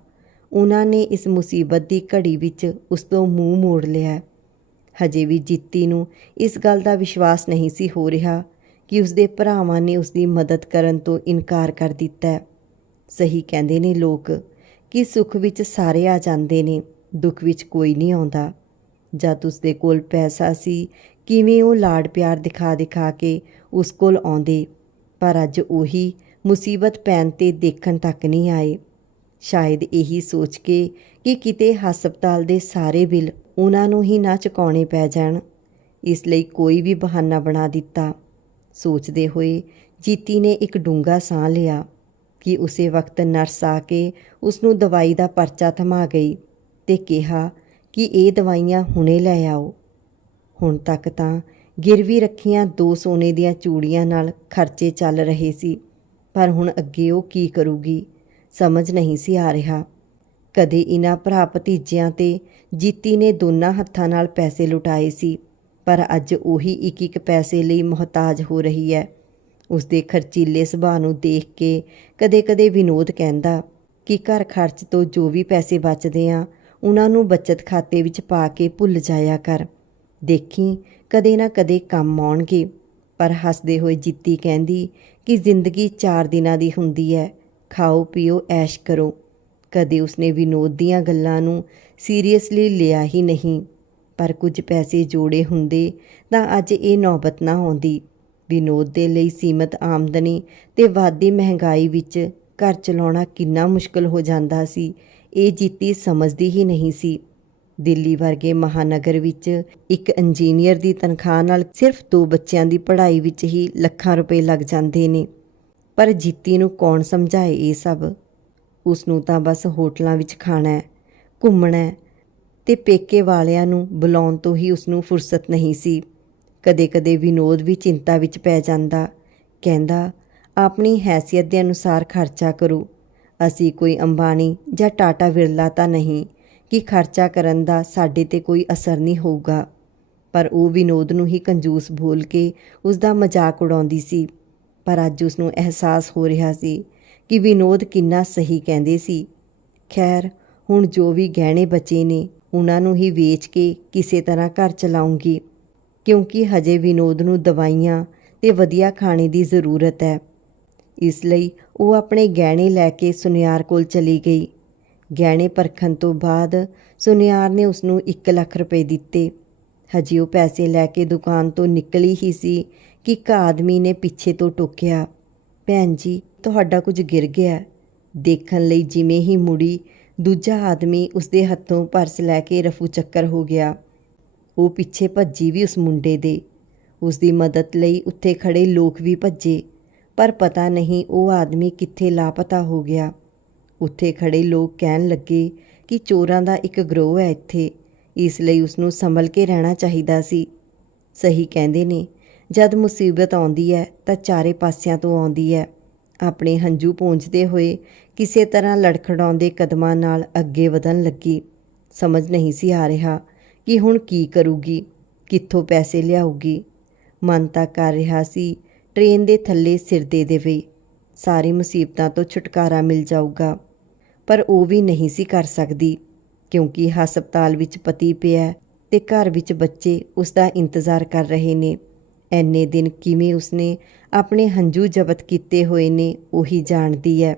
ਉਹਨਾਂ ਨੇ ਇਸ ਮੁਸੀਬਤ ਦੀ ਘੜੀ ਵਿੱਚ ਉਸ ਤੋਂ ਮੂੰਹ ਮੋੜ ਲਿਆ। ਹਜੇ ਵੀ ਜੀਤੀ ਨੂੰ ਇਸ ਗੱਲ ਦਾ ਵਿਸ਼ਵਾਸ ਨਹੀਂ ਸੀ ਹੋ ਰਿਹਾ ਕਿ ਉਸਦੇ ਭਰਾਵਾਂ ਨੇ ਉਸਦੀ ਮਦਦ ਕਰਨ ਤੋਂ ਇਨਕਾਰ ਕਰ ਦਿੱਤਾ ਸਹੀ ਕਹਿੰਦੇ ਨੇ ਲੋਕ ਕਿ ਸੁੱਖ ਵਿੱਚ ਸਾਰੇ ਆ ਜਾਂਦੇ ਨੇ, ਦੁੱਖ ਵਿੱਚ ਕੋਈ ਨਹੀਂ ਆਉਂਦਾ। ਜਦ ਉਸਦੇ ਕੋਲ ਪੈਸਾ ਸੀ, ਕਿਵੇਂ ਉਹ ਲਾਡ ਪਿਆਰ ਦਿਖਾ ਦਿਖਾ ਕੇ ਉਸ ਕੋਲ ਆਉਂਦੇ। ਪਰ ਅੱਜ ਉਹੀ ਮੁਸੀਬਤ ਪੈਣ ਤੇ ਦੇਖਣ ਤੱਕ ਨਹੀਂ ਆਏ। ਸ਼ਾਇਦ ਇਹੀ ਸੋਚ ਕੇ ਕਿ ਕਿਤੇ ਹਸਪਤਾਲ ਦੇ ਸਾਰੇ ਬਿੱਲ ਉਹਨਾਂ ਨੂੰ ਹੀ ਨਾ ਚੁਕਾਉਣੇ ਪੈ ਜਾਣ। ਇਸ ਲਈ ਕੋਈ ਵੀ ਬਹਾਨਾ ਬਣਾ ਦਿੱਤਾ। ਸੋਚਦੇ ਹੋਏ ਜੀਤੀ ਨੇ ਇੱਕ ਡੂੰਘਾ ਸਾਹ ਲਿਆ ਕਿ ਉਸੇ ਵਕਤ ਨਰਸ ਆ ਕੇ ਉਸ ਨੂੰ ਦਵਾਈ ਦਾ ਪਰਚਾ ਥਮਾ ਗਈ ਤੇ ਕਿਹਾ ਕਿ ਇਹ ਦਵਾਈਆਂ ਹੁਣੇ ਲੈ ਆਓ। ਹੁਣ ਤੱਕ ਤਾਂ ਗਿਰਵੀ ਰੱਖੀਆਂ ਦੋ ਸੋਨੇ ਦੀਆਂ ਚੂੜੀਆਂ ਨਾਲ ਖਰਚੇ ਚੱਲ ਰਹੇ ਸੀ, ਪਰ ਹੁਣ ਅੱਗੇ ਉਹ ਕੀ ਕਰੂਗੀ, ਸਮਝ ਨਹੀਂ ਸੀ ਆ ਰਿਹਾ। ਕਦੇ ਇਹਨਾਂ ਭਰਾ ਭਤੀਜਿਆਂ ਤੇ ਜੀਤੀ ਨੇ ਦੋਨਾਂ ਹੱਥਾਂ ਨਾਲ ਪੈਸੇ ਲੁਟਾਏ ਸੀ। ਪਰ ਅੱਜ ਉਹੀ ਇੱਕ ਇੱਕ ਪੈਸੇ ਲਈ ਮੁਹਤਾਜ ਹੋ ਰਹੀ ਹੈ। ਉਸਦੇ ਖਰਚੀਲੇ ਸੁਭਾਅ ਨੂੰ ਦੇਖ ਕੇ ਕਦੇ-ਕਦੇ ਵਿਨੋਦ ਕਹਿੰਦਾ ਕਿ ਘਰ ਖਰਚ ਤੋਂ ਜੋ ਵੀ ਪੈਸੇ ਬਚਦੇ ਆ, ਉਹਨਾਂ ਨੂੰ ਬਚਤ ਖਾਤੇ ਵਿੱਚ ਪਾ ਕੇ ਭੁੱਲ ਜਾਇਆ ਕਰ। ਦੇਖੀ ਕਦੇ ਨਾ ਕਦੇ ਕੰਮ ਆਉਣਗੇ, ਪਰ ਹੱਸਦੇ ਹੋਏ ਜਿੱਤੀ ਕਹਿੰਦੀ ਕਿ ਜ਼ਿੰਦਗੀ 4 ਦਿਨਾਂ ਦੀ ਹੁੰਦੀ ਹੈ, ਖਾਓ ਪੀਓ ਐਸ਼ ਕਰੋ। ਕਦੇ ਉਸਨੇ ਵਿਨੋਦ ਦੀਆਂ ਗੱਲਾਂ ਨੂੰ ਸੀਰੀਅਸਲੀ ਲਿਆ ਹੀ ਨਹੀਂ। ਪਰ ਕੁਝ ਪੈਸੇ ਜੋੜੇ ਹੁੰਦੇ ਤਾਂ ਅੱਜ ਇਹ ਨੌਬਤ ਨਾ ਆਉਂਦੀ। ਵਿਨੋਦ ਦੇ ਲਈ ਸੀਮਤ ਆਮਦਨੀ ਤੇ ਵਾਧੀ ਮਹਿੰਗਾਈ ਵਿੱਚ ਘਰ ਚਲਾਉਣਾ ਕਿੰਨਾ ਮੁਸ਼ਕਲ ਹੋ ਜਾਂਦਾ ਸੀ, ਇਹ ਜੀਤੀ ਸਮਝਦੀ ਹੀ ਨਹੀਂ ਸੀ। ਦਿੱਲੀ ਵਰਗੇ ਮਹਾਨਗਰ ਵਿੱਚ ਇੱਕ ਇੰਜੀਨੀਅਰ ਦੀ ਤਨਖਾਹ ਨਾਲ ਸਿਰਫ ਦੋ ਬੱਚਿਆਂ ਦੀ ਪੜ੍ਹਾਈ ਵਿੱਚ ਹੀ ਲੱਖਾਂ ਰੁਪਏ ਲੱਗ ਜਾਂਦੇ ਨੇ। ਪਰ ਜੀਤੀ ਨੂੰ ਕੌਣ ਸਮਝਾਏ ਇਹ ਸਭ? ਉਸ ਨੂੰ ਤਾਂ ਬਸ ਹੋਟਲਾਂ ਵਿੱਚ ਖਾਣਾ ਹੈ, ਘੁੰਮਣਾ ਹੈ ਤੇ ਪੇਕੇ ਵਾਲਿਆਂ ਨੂੰ ਬੁਲਾਉਣ ਤੋਂ ਹੀ ਉਸ ਨੂੰ ਫੁਰਸਤ ਨਹੀਂ ਸੀ। ਕਦੇ-ਕਦੇ ਵਿਨੋਦ ਵੀ ਚਿੰਤਾ ਵਿੱਚ ਪੈ ਜਾਂਦਾ। ਕਹਿੰਦਾ, ਆਪਣੀ ਹੈਸੀਅਤ ਦੇ ਅਨੁਸਾਰ ਖਰਚਾ ਕਰੋ। ਅਸੀਂ ਕੋਈ ਅੰਬਾਨੀ ਜਾਂ ਟਾਟਾ ਵਿਰਲਾ ਤਾਂ ਨਹੀਂ ਕਿ ਖਰਚਾ ਕਰਨ ਦਾ ਸਾਡੇ ਤੇ ਕੋਈ ਅਸਰ ਨਹੀਂ ਹੋਊਗਾ। ਪਰ ਉਹ ਵਿਨੋਦ ਨੂੰ ਹੀ ਕੰਜੂਸ ਬੋਲ ਕੇ ਉਸ ਦਾ ਮਜ਼ਾਕ ਉਡਾਉਂਦੀ ਸੀ। ਪਰ ਅੱਜ ਉਸ ਨੂੰ ਅਹਿਸਾਸ ਹੋ ਰਿਹਾ ਸੀ ਕਿ ਵਿਨੋਦ ਕਿੰਨਾ ਸਹੀ ਕਹਿੰਦੇ ਸੀ। ਖੈਰ, ਹੁਣ ਜੋ ਵੀ ਗਹਿਣੇ ਬਚੇ ਨੇ ਉਹਨਾਂ ਨੂੰ ਹੀ ਵੇਚ ਕੇ ਕਿਸੇ ਤਰ੍ਹਾਂ ਘਰ ਚਲਾਉਂਗੀ। ਕਿਉਂਕਿ ਹਜੇ ਵਿਨੋਦ ਨੂੰ ਦਵਾਈਆਂ ਤੇ ਵਧੀਆ ਖਾਣੇ ਦੀ ਜ਼ਰੂਰਤ ਹੈ। ਇਸ ਲਈ ਉਹ ਆਪਣੇ ਗਹਿਣੇ ਲੈ ਕੇ ਸੁਨਿਆਰ ਕੋਲ ਚਲੀ ਗਈ। ਗਹਿਣੇ ਪਰਖਣ ਤੋਂ ਬਾਅਦ ਸੁਨਿਆਰ ਨੇ ਉਸ ਨੂੰ 1 ਲੱਖ ਰੁਪਏ ਦਿੱਤੇ। ਹਜੇ ਉਹ ਪੈਸੇ ਲੈ ਕੇ ਦੁਕਾਨ ਤੋਂ ਨਿਕਲੀ ਹੀ ਸੀ ਕਿ ਇੱਕ ਆਦਮੀ ਨੇ ਪਿੱਛੇ ਤੋਂ ਟੋਕਿਆ, ਭੈਣ ਜੀ, ਤੁਹਾਡਾ ਕੁਝ ਗਿਰ ਗਿਆ। ਦੇਖਣ ਲਈ ਜਿਵੇਂ ਹੀ ਮੁੜੀ ਦੂਜਾ ਆਦਮੀ ਉਸਦੇ ਹੱਥੋਂ ਪਰਸ ਲੈ ਕੇ ਰਫੂ ਚੱਕਰ ਹੋ ਗਿਆ। ਉਹ ਪਿੱਛੇ ਭੱਜੀ ਵੀ ਉਸ ਮੁੰਡੇ ਦੇ। ਉਸ ਦੀ ਮਦਦ ਲਈ ਉੱਥੇ ਖੜੇ ਲੋਕ ਵੀ ਭੱਜੇ, ਪਰ ਪਤਾ ਨਹੀਂ ਉਹ ਆਦਮੀ ਕਿੱਥੇ ਲਾਪਤਾ ਹੋ ਗਿਆ। ਉੱਥੇ ਖੜੇ ਲੋਕ ਕਹਿਣ ਲੱਗੇ ਕਿ ਚੋਰਾਂ ਦਾ ਇੱਕ ਗਰੋਹ ਹੈ ਇੱਥੇ, ਇਸ ਲਈ ਉਸ ਨੂੰ ਸੰਭਲ ਕੇ ਰਹਿਣਾ ਚਾਹੀਦਾ ਸੀ। ਸਹੀ ਕਹਿੰਦੇ ਨੇ, ਜਦ ਮੁਸੀਬਤ ਆਉਂਦੀ ਹੈ ਤਾਂ ਚਾਰੇ ਪਾਸਿਆਂ ਤੋਂ ਆਉਂਦੀ ਹੈ। ਆਪਣੇ ਹੰਝੂ ਪੂੰਝਦੇ ਹੋਏ ਕਿਸੇ ਤਰ੍ਹਾਂ ਲੜਖੜਾਉਂਦੇ ਕਦਮਾਂ ਨਾਲ ਅੱਗੇ ਵਧਣ ਲੱਗੀ। ਸਮਝ ਨਹੀਂ ਸੀ ਆ ਰਿਹਾ ਕਿ ਹੁਣ ਕੀ ਕਰੂਗੀ, ਕਿੱਥੋਂ ਪੈਸੇ ਲਿਆਊਗੀ। ਮਨ ਤਾਂ ਕਰ ਰਿਹਾ ਸੀ, ਟ੍ਰੇਨ ਦੇ ਥੱਲੇ ਸਿਰ ਦੇ ਦੇਵੇ। ਸਾਰੀ ਮੁਸੀਬਤਾਂ ਤੋਂ ਛੁਟਕਾਰਾ ਮਿਲ ਜਾਊਗਾ। ਪਰ ਉਹ ਵੀ ਨਹੀਂ ਸੀ ਕਰ ਸਕਦੀ, ਕਿਉਂਕਿ ਹਸਪਤਾਲ ਵਿੱਚ ਪਤੀ ਪਿਆ ਤੇ ਘਰ ਵਿੱਚ ਬੱਚੇ ਉਸ ਦਾ ਇੰਤਜ਼ਾਰ ਕਰ ਰਹੇ ਨੇ। ਐਨੇ ਦਿਨ ਕਿਵੇਂ ਉਸਨੇ ਆਪਣੇ ਹੰਝੂ ਜ਼ਬਤ ਕੀਤੇ ਹੋਏ ਨੇ, ਉਹੀ ਜਾਣਦੀ ਹੈ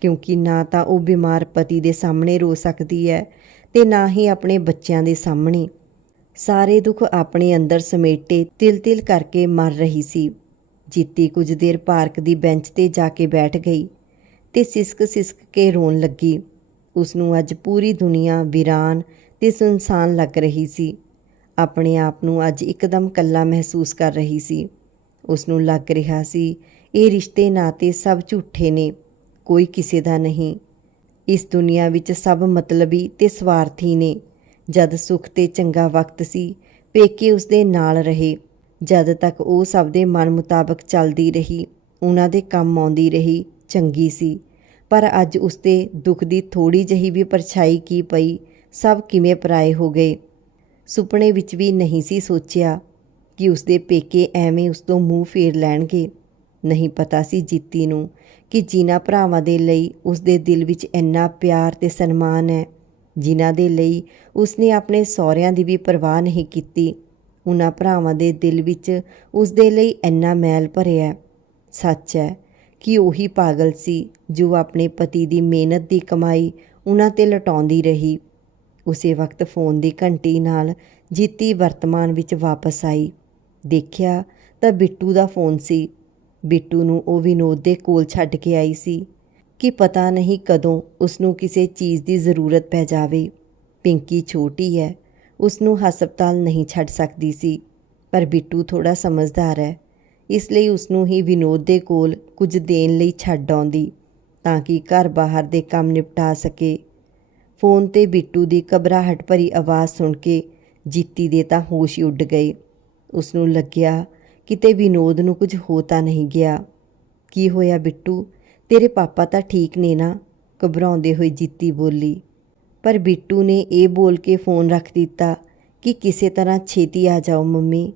ਕਿਉਂਕਿ ਨਾ ਤਾਂ ਉਹ ਬਿਮਾਰ ਪਤੀ ਦੇ ਸਾਹਮਣੇ ਰੋ ਸਕਦੀ ਹੈ ਤੇ ਨਾ ਹੀ ਆਪਣੇ ਬੱਚਿਆਂ ਦੇ ਸਾਹਮਣੇ। ਸਾਰੇ ਦੁੱਖ ਆਪਣੇ ਅੰਦਰ ਸਮੇਟੇ, ਤਿਲ-ਤਿਲ ਕਰਕੇ ਮਰ ਰਹੀ ਸੀ। ਜੀਤੀ ਕੁਝ ਦੇਰ ਪਾਰਕ ਦੀ ਬੈਂਚ ਤੇ ਜਾ ਕੇ ਬੈਠ ਗਈ ਤੇ ਸਿਸਕ-ਸਿਸਕ ਕੇ ਰੋਣ ਲੱਗੀ। ਉਸ ਨੂੰ ਅੱਜ ਪੂਰੀ ਦੁਨੀਆ ਵੀਰਾਨ ਤੇ ਸੁਨਸਾਨ ਲੱਗ ਰਹੀ ਸੀ। ਆਪਣੇ ਆਪ ਨੂੰ ਅੱਜ ਇੱਕਦਮ ਕੱਲਾ ਮਹਿਸੂਸ ਕਰ ਰਹੀ ਸੀ। ਉਸ ਨੂੰ ਲੱਗ ਰਿਹਾ ਸੀ, ਇਹ ਰਿਸ਼ਤੇ ਨਾਤੇ ਸਭ ਝੂਠੇ ਨੇ, ਕੋਈ ਕਿਸੇ ਦਾ ਨਹੀਂ। ਇਸ ਦੁਨੀਆ ਵਿੱਚ ਸਭ ਮਤਲਬੀ ਤੇ ਸਵਾਰਥੀ ਨੇ। ਜਦ ਸੁੱਖ ਤੇ ਚੰਗਾ ਵਕਤ ਸੀ, ਪੇਕੇ ਉਸਦੇ ਨਾਲ ਰਹੇ। ਜਦ ਤੱਕ ਉਹ ਸਭ ਦੇ ਮਨ ਮੁਤਾਬਕ ਚੱਲਦੀ ਰਹੀ, ਉਹਨਾਂ ਦੇ ਕੰਮ ਆਉਂਦੀ ਰਹੀ, ਚੰਗੀ ਸੀ। ਪਰ ਅੱਜ ਉਸਦੇ ਦੁੱਖ ਦੀ ਥੋੜੀ ਜਹੀ ਵੀ ਪਰਛਾਈ ਕੀ ਪਈ, ਸਭ ਕਿਵੇਂ ਪਰਾਏ ਹੋ ਗਏ। ਸੁਪਨੇ ਵਿੱਚ ਵੀ ਨਹੀਂ ਸੀ ਸੋਚਿਆ ਕਿ ਉਸਦੇ ਪੇਕੇ ਐਵੇਂ ਉਸ ਤੋਂ ਮੂੰਹ ਫੇਰ ਲੈਣਗੇ। ਨਹੀਂ ਪਤਾ ਸੀ ਜੀਤੀ ਨੂੰ ਕਿ ਜਿਨ੍ਹਾਂ ਭਰਾਵਾਂ ਦੇ ਲਈ ਉਸਦੇ ਦਿਲ ਵਿੱਚ ਇੰਨਾ ਪਿਆਰ ਤੇ ਸਨਮਾਨ ਹੈ। ਜਿਨ੍ਹਾਂ ਦੇ ਲਈ ਉਸਨੇ ਆਪਣੇ ਸਹੁਰਿਆਂ ਦੀ ਵੀ ਪਰਵਾਹ ਨਹੀਂ ਕੀਤੀ। ਉਹਨਾਂ ਭਰਾਵਾਂ ਦੇ ਦਿਲ ਵਿੱਚ ਉਸਦੇ ਲਈ ਇੰਨਾ ਮੈਲ ਭਰਿਆ ਸੱਚ ਹੈ ਕਿ ਉਹੀ ਪਾਗਲ ਸੀ ਜੋ ਆਪਣੇ ਪਤੀ ਦੀ ਮਿਹਨਤ ਦੀ ਕਮਾਈ ਉਹਨਾਂ ਤੇ ਲਟਾਉਂਦੀ ਰਹੀ। ਉਸੇ ਵਕਤ ਫੋਨ ਦੀ ਘੰਟੀ ਨਾਲ ਜੀਤੀ ਵਰਤਮਾਨ ਵਿੱਚ ਵਾਪਸ ਆਈ। ਦੇਖਿਆ ਤਾਂ ਬਿੱਟੂ ਦਾ ਫੋਨ ਸੀ। ਬਿੱਟੂ ਨੂੰ ਉਹ ਵਿਨੋਦ ਦੇ ਕੋਲ ਛੱਡ ਕੇ ਆਈ ਸੀ ਕਿ ਪਤਾ ਨਹੀਂ ਕਦੋਂ ਉਸ ਨੂੰ ਕਿਸੇ ਚੀਜ਼ ਦੀ ਜ਼ਰੂਰਤ ਪੈ ਜਾਵੇ। ਪਿੰਕੀ ਛੋਟੀ ਹੈ ਉਸ ਨੂੰ ਹਸਪਤਾਲ ਨਹੀਂ ਛੱਡ ਸਕਦੀ ਸੀ, ਪਰ ਬਿੱਟੂ ਥੋੜਾ ਸਮਝਦਾਰ ਹੈ। ਇਸ ਲਈ ਉਸ ਨੂੰ ਹੀ ਵਿਨੋਦ ਦੇ ਕੋਲ ਕੁਝ ਦੇਣ ਲਈ ਛੱਡ ਆਉਂਦੀ, ਤਾਂ ਕਿ ਘਰ ਬਾਹਰ ਦੇ ਕੰਮ ਨਿਪਟਾ ਸਕੇ। ਫੋਨ ਤੇ ਬਿੱਟੂ ਦੀ ਘਬਰਾਹਟ ਭਰੀ ਆਵਾਜ਼ ਸੁਣ ਕੇ ਜੀਤੀ ਦੇ ਤਾਂ ਹੋਸ਼ ਹੀ ਉੱਡ ਗਏ। ਉਸ ਨੂੰ ਲੱਗਿਆ ਕਿਤੇ ਵਿਨੋਦ ਨੂੰ ਕੁਝ ਹੋ ਤਾਂ ਨਹੀਂ ਗਿਆ। ਕੀ ਹੋਇਆ ਬਿੱਟੂ? ਤੇਰੇ ਪਾਪਾ ਤਾਂ ਠੀਕ ਨੇ ਨਾ? ਘਬਰਾਉਂਦੇ ਹੋਏ ਜੀਤੀ ਬੋਲੀ। ਪਰ ਬਿੱਟੂ ਨੇ ਇਹ ਬੋਲ ਕੇ ਫੋਨ ਰੱਖ ਦਿੱਤਾ ਕਿ ਕਿਸੇ ਤਰ੍ਹਾਂ ਛੇਤੀ ਆ ਜਾਓ ਮੰਮੀ।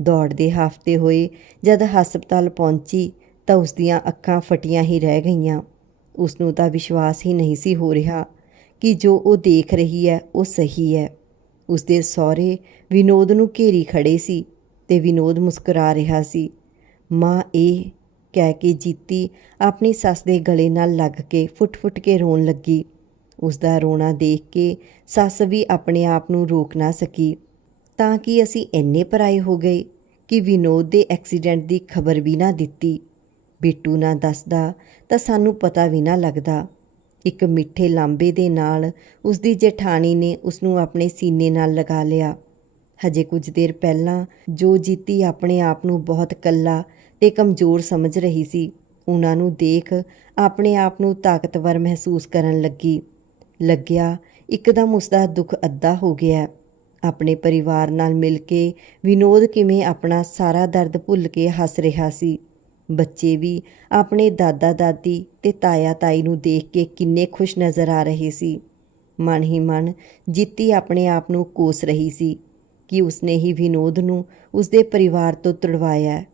ਦੌੜਦੇ ਹਾਫਤੇ ਹੋਏ ਜਦ ਹਸਪਤਾਲ ਪਹੁੰਚੀ ਤਾਂ ਉਸ ਦੀਆਂ ਅੱਖਾਂ ਫਟੀਆਂ ਹੀ ਰਹਿ ਗਈਆਂ। ਉਸ ਨੂੰ ਤਾਂ ਵਿਸ਼ਵਾਸ ਹੀ ਨਹੀਂ ਸੀ ਹੋ ਰਿਹਾ ਕਿ ਜੋ ਉਹ ਦੇਖ ਰਹੀ ਹੈ, ਉਹ ਸਹੀ ਹੈ। ਉਸਦੇ ਸਹੁਰੇ ਵਿਨੋਦ ਨੂੰ ਘੇਰੀ ਖੜੇ ਸੀ ਤੇ ਵਿਨੋਦ ਮੁਸਕਰਾ ਰਿਹਾ ਸੀ। ਮਾਂ, ਇਹ ਕਹਿ ਕੇ ਜੀਤੀ ਆਪਣੀ ਸੱਸ ਦੇ ਗਲੇ ਨਾਲ ਲੱਗ ਕੇ ਫੁੱਟ-ਫੁੱਟ ਕੇ ਰੋਣ ਲੱਗੀ। ਉਸ ਦਾ ਰੋਣਾ ਦੇਖ ਕੇ ਸੱਸ ਵੀ ਆਪਣੇ ਆਪ ਨੂੰ ਰੋਕ ਨਾ ਸਕੀ। ਤਾਂ ਕਿ ਅਸੀਂ ਇੰਨੇ ਪਰਾਏ ਹੋ ਗਏ ਕਿ ਵਿਨੋਦ ਦੇ ਐਕਸੀਡੈਂਟ ਦੀ ਖਬਰ ਵੀ ਨਾ ਦਿੱਤੀ। ਬਿੱਟੂ ਨਾ ਦੱਸਦਾ ਤਾਂ ਸਾਨੂੰ ਪਤਾ ਵੀ ਨਾ ਲੱਗਦਾ। ਇੱਕ ਮਿੱਠੇ ਲਾਂਬੇ ਦੇ ਨਾਲ ਉਸ ਦੀ ਜੇਠਾਣੀ ਨੇ ਉਸ ਨੂੰ ਆਪਣੇ ਸੀਨੇ ਨਾਲ ਲਗਾ ਲਿਆ। ਹਜੇ ਕੁਝ ਦੇਰ ਪਹਿਲਾਂ ਜੋ ਜੀਤੀ ਆਪਣੇ ਆਪ ਨੂੰ ਬਹੁਤ ਕੱਲਾ ਤੇ ਕਮਜ਼ੋਰ ਸਮਝ ਰਹੀ ਸੀ, ਉਹਨਾਂ ਨੂੰ ਦੇਖ ਆਪਣੇ ਆਪ ਨੂੰ ਤਾਕਤਵਰ ਮਹਿਸੂਸ ਕਰਨ ਲੱਗੀ। ਲੱਗਿਆ ਇੱਕਦਮ ਉਸ ਦਾ ਦੁੱਖ ਅੱਧਾ ਹੋ ਗਿਆ। ਆਪਣੇ ਪਰਿਵਾਰ ਨਾਲ ਮਿਲ ਕੇ ਵਿਨੋਦ ਕਿਵੇਂ ਆਪਣਾ ਸਾਰਾ ਦਰਦ ਭੁੱਲ ਕੇ ਹੱਸ ਰਿਹਾ ਸੀ। ਬੱਚੇ ਵੀ ਆਪਣੇ ਦਾਦਾ ਦਾਦੀ ਤੇ ਤਾਇਆ ਤਾਈ ਨੂੰ ਦੇਖ ਕੇ ਕਿੰਨੇ ਖੁਸ਼ ਨਜ਼ਰ ਆ ਰਹੇ ਸੀ। ਮਨ ਹੀ ਮਨ ਜਿੱਤੀ ਆਪਣੇ ਆਪ ਨੂੰ ਕੋਸ ਰਹੀ ਸੀ ਕਿ ਉਸਨੇ ਹੀ ਵਿਨੋਦ ਨੂੰ ਉਸਦੇ ਪਰਿਵਾਰ ਤੋਂ ਤੜਵਾਇਆ।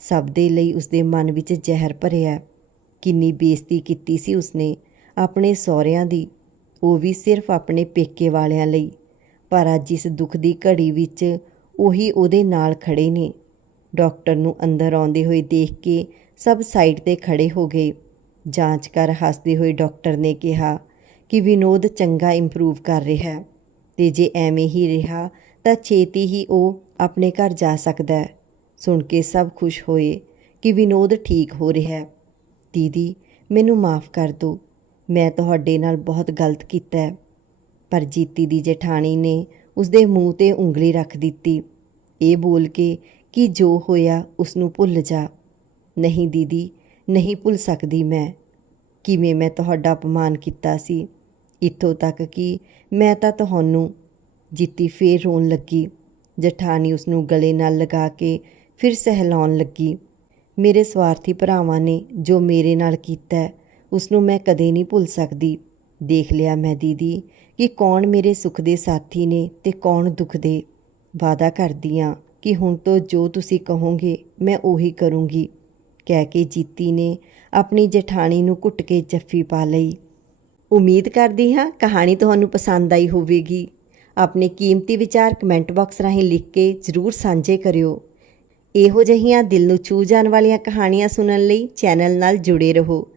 ਸਭ ਦੇ ਲਈ ਉਸਦੇ ਮਨ ਵਿੱਚ ਜ਼ਹਿਰ ਭਰਿਆ। ਕਿੰਨੀ ਬੇਇੱਜ਼ਤੀ ਕੀਤੀ ਸੀ ਉਸਨੇ ਆਪਣੇ ਸਹੁਰਿਆਂ ਦੀ, ਉਹ ਵੀ ਸਿਰਫ ਆਪਣੇ ਪੇਕੇ ਵਾਲਿਆਂ ਲਈ। ਪਰ ਅੱਜ ਇਸ ਦੁੱਖ ਦੀ ਘੜੀ ਵਿੱਚ ਉਹੀ ਉਹਦੇ ਨਾਲ ਖੜੇ ਨੇ। ਡਾਕਟਰ ਨੂੰ ਅੰਦਰ ਆਉਂਦੇ ਹੋਏ ਦੇਖ ਕੇ ਸਭ ਸਾਈਡ ਤੇ ਖੜੇ ਹੋ ਗਏ। ਜਾਂਚ ਕਰ ਹੱਸਦੇ ਹੋਏ ਡਾਕਟਰ ਨੇ ਕਿਹਾ ਕਿ ਵਿਨੋਦ ਚੰਗਾ ਇੰਪਰੂਵ ਕਰ ਰਿਹਾ ਹੈ ਤੇ ਜੇ ਐਵੇਂ ਹੀ ਰਿਹਾ ਤਾਂ ਛੇਤੀ ਹੀ ਉਹ ਆਪਣੇ ਘਰ ਜਾ ਸਕਦਾ ਹੈ। ਸੁਣ ਕੇ ਸਭ ਖੁਸ਼ ਹੋਏ ਕਿ ਵਿਨੋਦ ਠੀਕ ਹੋ ਰਿਹਾ ਹੈ। ਦੀਦੀ, ਮੈਨੂੰ ਮਾਫ ਕਰ ਦਿਓ, ਮੈਂ ਤੁਹਾਡੇ ਨਾਲ ਬਹੁਤ ਗਲਤ ਕੀਤਾ ਹੈ। ਪਰ ਜੀਤੀ ਦੀ ਜੇਠਾਣੀ ਨੇ ਉਸਦੇ ਮੂੰਹ ਤੇ ਉਂਗਲੀ ਰੱਖ ਦਿੱਤੀ। ਇਹ ਬੋਲ ਕੇ ਕਿ ਜੋ ਹੋਇਆ ਉਸ ਨੂੰ ਭੁੱਲ ਜਾ। ਨਹੀਂ ਦੀਦੀ ਨਹੀਂ ਭੁੱਲ ਸਕਦੀ ਮੈਂ। ਕਿਵੇਂ ਮੈਂ ਤੁਹਾਡਾ ਅਪਮਾਨ ਕੀਤਾ ਸੀ? ਇੱਥੋਂ ਤੱਕ ਕਿ ਮੈਂ ਤਾਂ ਤੁਹਾਨੂੰ ਜਿੱਤੀ ਫੇਰ ਰੋਣ ਲੱਗੀ। ਜਠਾਣੀ ਉਸ ਨੂੰ ਗਲੇ ਨਾਲ ਲਗਾ ਕੇ ਫਿਰ ਸਹਿਲਾਉਣ ਲੱਗੀ। ਮੇਰੇ ਸਵਾਰਥੀ ਭਰਾਵਾਂ ਨੇ ਜੋ ਮੇਰੇ ਨਾਲ ਕੀਤਾ ਹੈ, ਉਸ ਨੂੰ ਮੈਂ ਕਦੇ ਨਹੀਂ ਭੁੱਲ ਸਕਦੀ। ਦੇਖ ਲਿਆ ਮੈਂ ਦੀਦੀ ਕਿ ਕੌਣ ਮੇਰੇ ਸੁੱਖ ਦੇ ਸਾਥੀ ਨੇ ਤੇ ਕੌਣ ਦੁੱਖ ਦੇ ਵਾਅਦਾ ਕਰਦੀ ਹਾਂ ਕਿ ਹੁਣ ਤੋਂ ਜੋ ਤੁਸੀਂ ਕਹੋਗੇ, ਮੈਂ ਉਹੀ ਕਰੂੰਗੀ। ਕਹਿ ਕੇ ਜੀਤੀ ਨੇ ਆਪਣੀ ਜਠਾਣੀ ਨੂੰ ਘੁੱਟ ਕੇ ਜੱਫੀ ਪਾ ਲਈ। ਉਮੀਦ ਕਰਦੀ ਹਾਂ ਕਹਾਣੀ ਤੁਹਾਨੂੰ ਪਸੰਦ ਆਈ ਹੋਵੇਗੀ। ਆਪਣੇ ਕੀਮਤੀ ਵਿਚਾਰ ਕਮੈਂਟ ਬਾਕਸ ਰਾਹੀਂ ਲਿਖ ਕੇ ਜ਼ਰੂਰ ਸਾਂਝੇ ਕਰਿਓ। ਇਹੋ ਜਿਹੀਆਂ ਦਿਲ ਨੂੰ ਛੂ ਜਾਣ ਵਾਲੀਆਂ ਕਹਾਣੀਆਂ ਸੁਣਨ ਲਈ ਚੈਨਲ ਨਾਲ ਜੁੜੇ ਰਹੋ।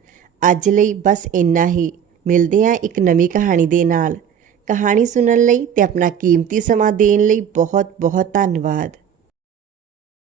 ਅੱਜ ਲਈ ਬਸ ਇੰਨਾ ਹੀ। ਮਿਲਦੇ ਹਾਂ ਇੱਕ ਨਵੀਂ ਕਹਾਣੀ ਦੇ ਨਾਲ। ਕਹਾਣੀ ਸੁਣਨ ਲਈ ਤੇ ਆਪਣਾ ਕੀਮਤੀ ਸਮਾਂ ਦੇਣ ਲਈ ਬਹੁਤ ਬਹੁਤ ਧੰਨਵਾਦ।